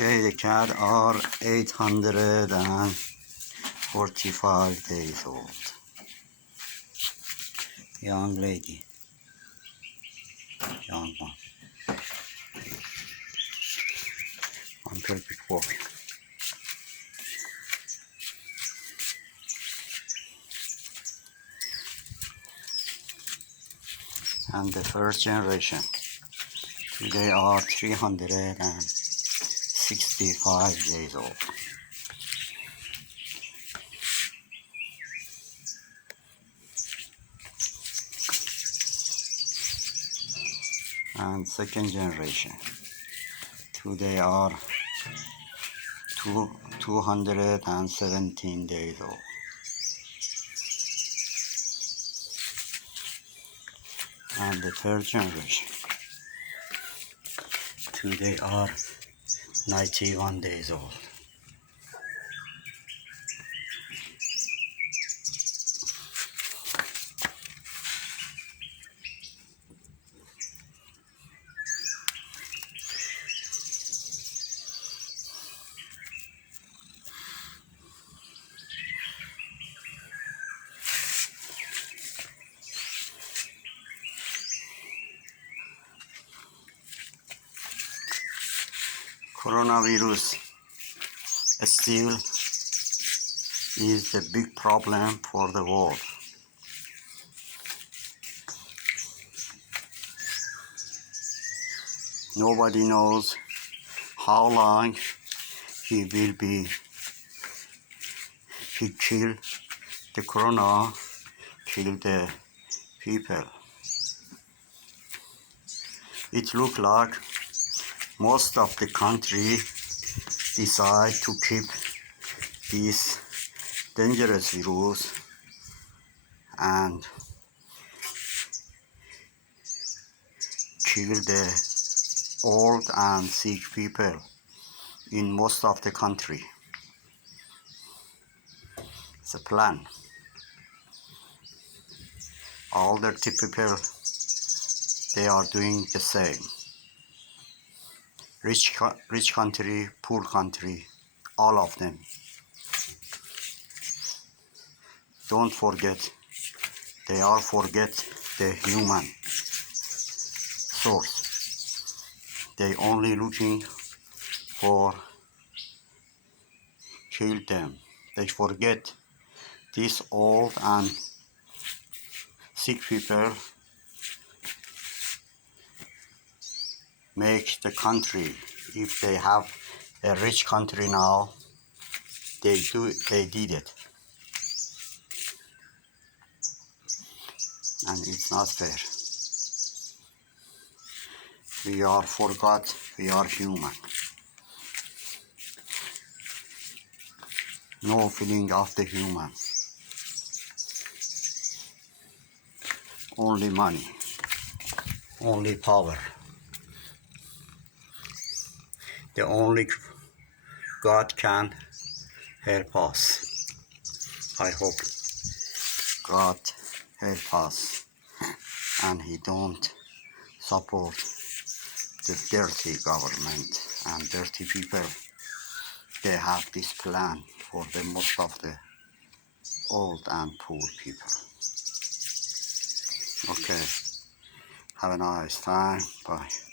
Okay, the cat are 845 days old. Young lady, young one. Uncle Big Boy. And the first generation. They are 365 days old. And second generation. Today are 217 days old. And the third generation. Today are 91 days old. Coronavirus still is the big problem for the world. Nobody knows how long he will kill the corona, kill the people. It looks like most of the country decide to keep this dangerous virus and kill the old and sick people in most of the country. It's a plan. All the people, they are doing the same. Rich country, poor country, all of them. Don't forget, they all forget the human source. They only looking for kill them. They forget these old and sick people make the country. If they have a rich country now, they did it. And it's not fair. We are forgot, we are human. No feeling of the human. Only money, only power. The only God can help us. I hope God help us and He don't support the dirty government and dirty people. They have this plan for the most of the old and poor people. Okay, have a nice time. Bye.